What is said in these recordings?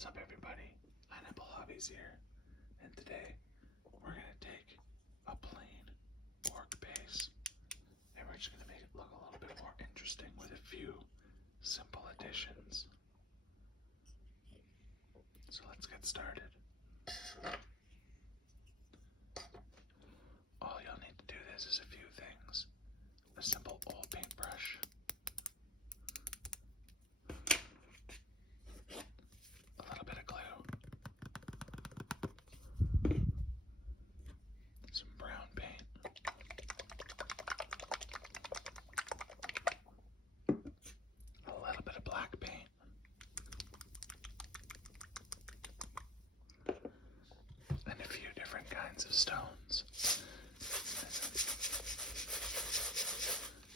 What's up, everybody? Pineapple Hobbies here, and today we're going to take a plain pork base and we're just going to make it look a little bit more interesting with a few simple additions. So let's get started. All you'll need to do this is a few things. A simple old paintbrush, a little bit of glue, some brown paint, a little bit of black paint, and a few different kinds of stones.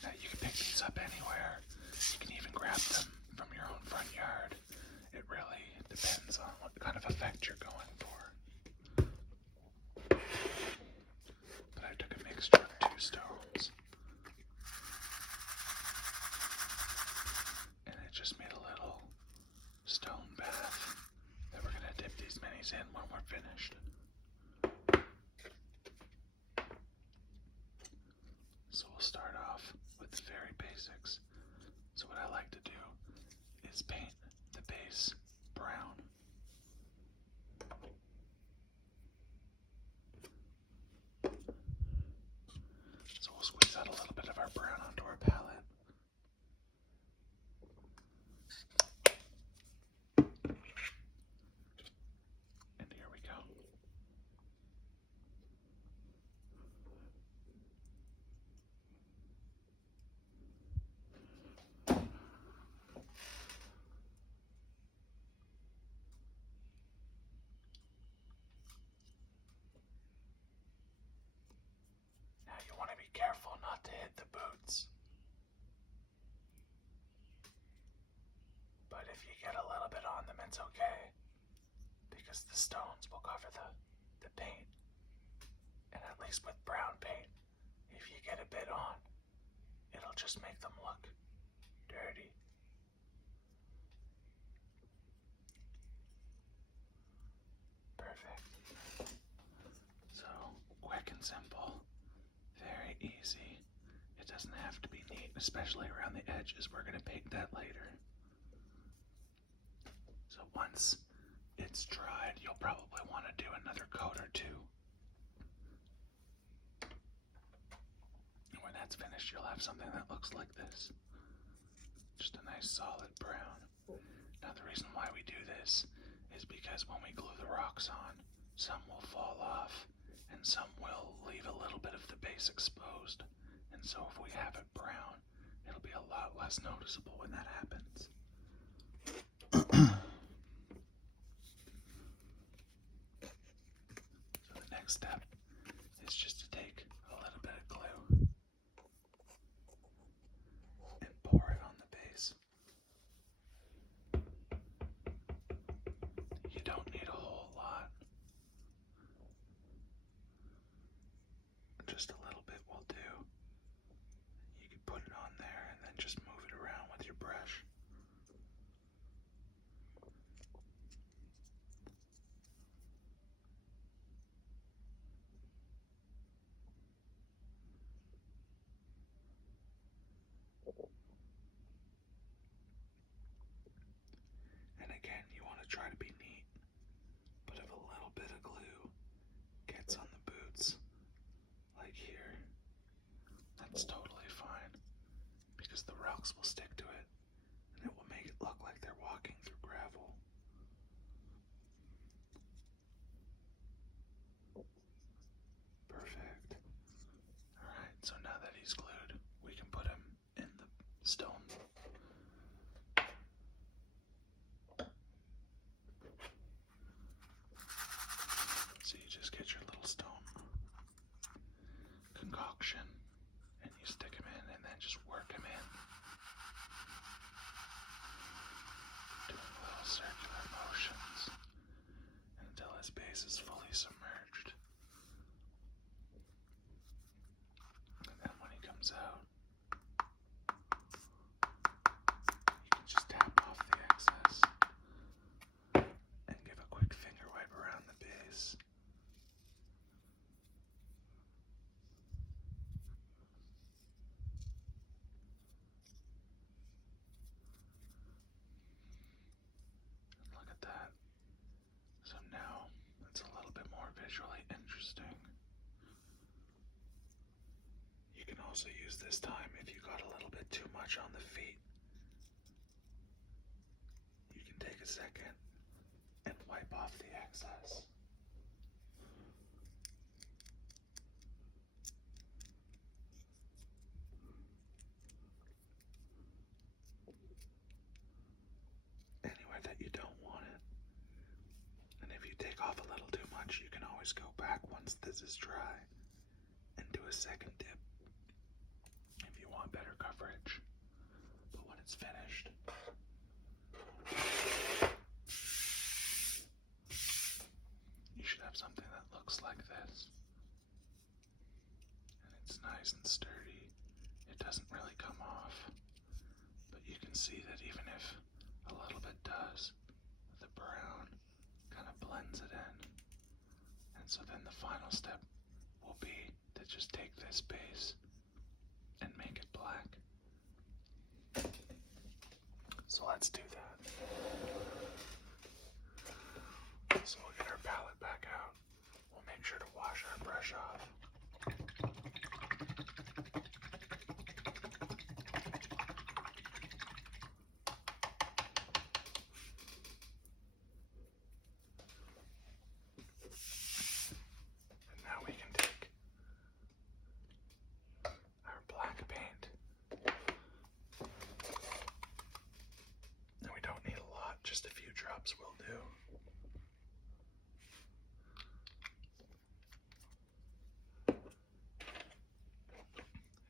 Now you can pick these up anywhere. You can even grab them from your own front yard. It really depends on what kind of effect you're going for. But I took a mixture of two stones, and it just made a little stone bath that we're going to dip these minis in when we're finished. So we'll start off with the very basics. So what I like to do is paint the base brown. So we'll squeeze out a little bit of our brown onto our palette. And here we go. Now you want to be careful not to hit the boots. But if you get a little bit on them, it's okay, because the stones will cover the paint. And at least with brown paint, if you get a bit on, it'll just make them look dirty. Perfect. So, quick and simple, very easy. It doesn't have to be neat, especially around the edges. We're going to paint that later. So once it's dried, you'll probably want to do another coat or two. And when that's finished, you'll have something that looks like this. Just a nice solid brown. Now the reason why we do this is because when we glue the rocks on, some will fall off and some will leave a little bit of the base exposed. And so if we have it brown, it'll be a lot less noticeable when that happens. So the next step is just to take a little bit of glue and pour it on the base. You don't need a whole lot. Just a little bit will do. You can put it on there and then just move it around with your brush. And again, you want to try to be neat, but if a little bit of glue gets on the boots, like here, that's totally fine, because the rocks will stick to it, and it will make it look like they're walking through gravel. Perfect. Alright, so now that he's glued, we can put him in the stone. So you just get your little stone concoction and you stick him in and then just work him in. also use this time if you got a little bit too much on the feet. You can take a second and wipe off the excess. Anywhere that you don't want it. And if you take off a little too much, you can always go back once this is dry and do a second dip if you want better coverage. But when it's finished, you should have something that looks like this. And it's nice and sturdy. It doesn't really come off. But you can see that even if a little bit does, the brown kind of blends it in. And so then the final step will be to just take this base and make it black. So let's do that. So we'll get our palette back out. We'll make sure to wash our brush off. And now we can take our black paint. And we don't need a lot, just a few drops will do.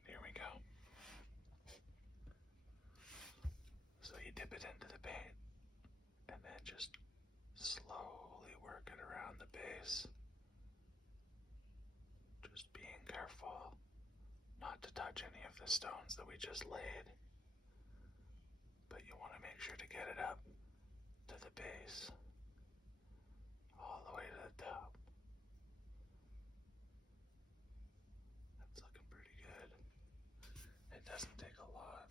Here we go. So you dip it into the paint and then just slowly work it around the base. Just being careful not to touch any of the stones that we just laid. But you want to make sure to get it up to the base, all the way to the top. That's looking pretty good. It doesn't take a lot.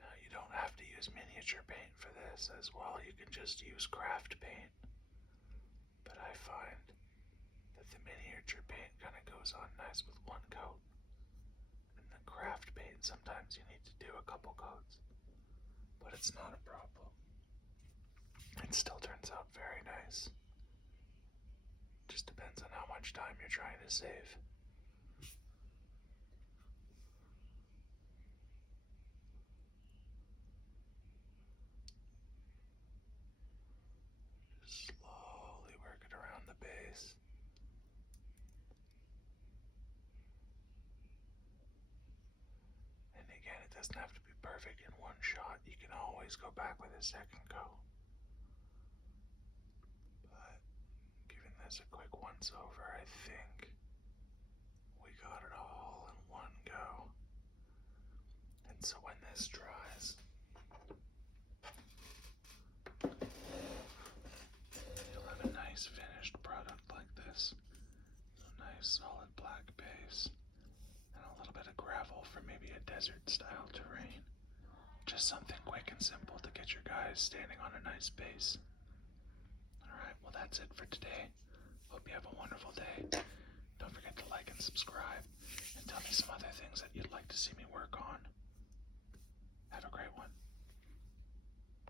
Now you don't have to use miniature paint for this as well. You can just use craft paint. But I find that the miniature paint kind of goes on nice with one coat. And the craft paint, sometimes you need to do a couple coats. But it's not a problem. It still turns out very nice. Just depends on how much time you're trying to save. Just slowly work it around the base. And again, it doesn't have to be perfect in one shot. You can always go back with a second coat. But giving this a quick once over, I think we got it all in one go. And so when this dries, you'll have a nice finished product like this. A nice solid black base and a little bit of gravel for maybe a desert style terrain. Just something quick and simple to get your guys standing on a nice base. Alright, well that's it for today. Hope you have a wonderful day. Don't forget to like and subscribe.